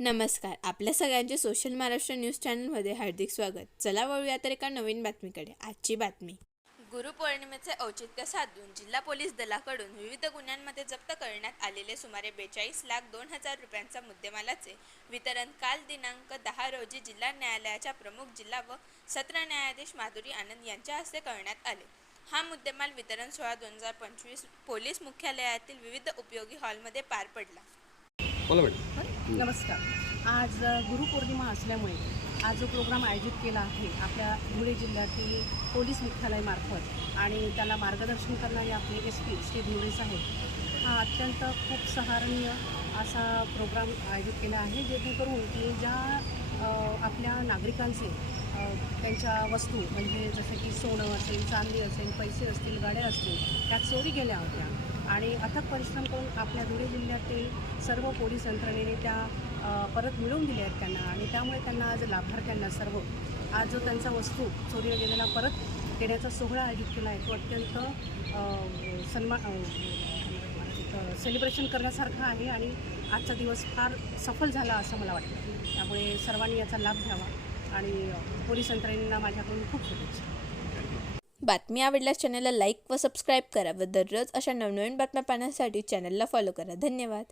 नमस्कार. आपल्या सगळ्यांचे सोशल महाराष्ट्र न्यूज चॅनलमध्ये हार्दिक स्वागत. चला वळूया तर एका नवीन बातमीकडे. आजची बातमी. गुरुपौर्णिमेचे औचित्य साधून जिल्हा पोलीस दलाकडून विविध गुन्ह्यांमध्ये जप्त करण्यात आलेले सुमारे बेचाळीस लाख दोन हजार रुपयांचा मुद्देमालाचे वितरण काल दिनांक दहा रोजी जिल्हा न्यायालयाच्या प्रमुख जिल्हा व सत्र न्यायाधीश माधुरी आनंद यांच्या हस्ते करण्यात आले. हा मुद्देमाल वितरण सोहळा दोन हजार पंचवीस पोलीस मुख्यालयातील विविध उपयोगी हॉलमध्ये पार पडला. बोला मॅडम. नमस्कार. आज गुरुपौर्णिमा असल्यामुळे आज जो प्रोग्राम आयोजित केला आहे आपल्या धुळे जिल्ह्यातील पोलीस मुख्यालयामार्फत आणि त्याला मार्गदर्शन करणारे आपले एस पी श्री धुळे साहेब हा अत्यंत खूप सहारणीय असा प्रोग्राम आयोजित केला आहे जेणेकरून की ज्या नागरिकांचे त्यांच्या वस्तू म्हणजे जसं की सोनं असेल चांदी असेल पैसे असतील गाड्या असतील त्या चोरी गेल्या होत्या. आणि अथक परिश्रम करून आपल्या धुळे जिल्ह्यातील सर्व पोलीस यंत्रणेने त्या परत मिळवून दिल्या आहेत त्यांना. आणि त्यामुळे त्यांना आज लाभार्थ्यांना सर्व आज जो त्यांचा वस्तू चोरीला गेलेला परत देण्याचा सोहळा आयोजित केला आहे तो अत्यंत सन्मान सेलिब्रेशन करण्यासारखं आहे आणि आजचा दिवस फार सफल झाला असं मला वाटतं. त्यामुळे सर्वांनी याचा लाभ घ्यावा आणि पोलीस यंत्रणेला माझ्याकडून खूप शुभेच्छा. बातमी आवडल्यास चॅनलला लाईक व सबस्क्राईब करा व दररोज अशा नवनवीन बातम्या पाहण्यासाठी चॅनलला फॉलो करा. धन्यवाद.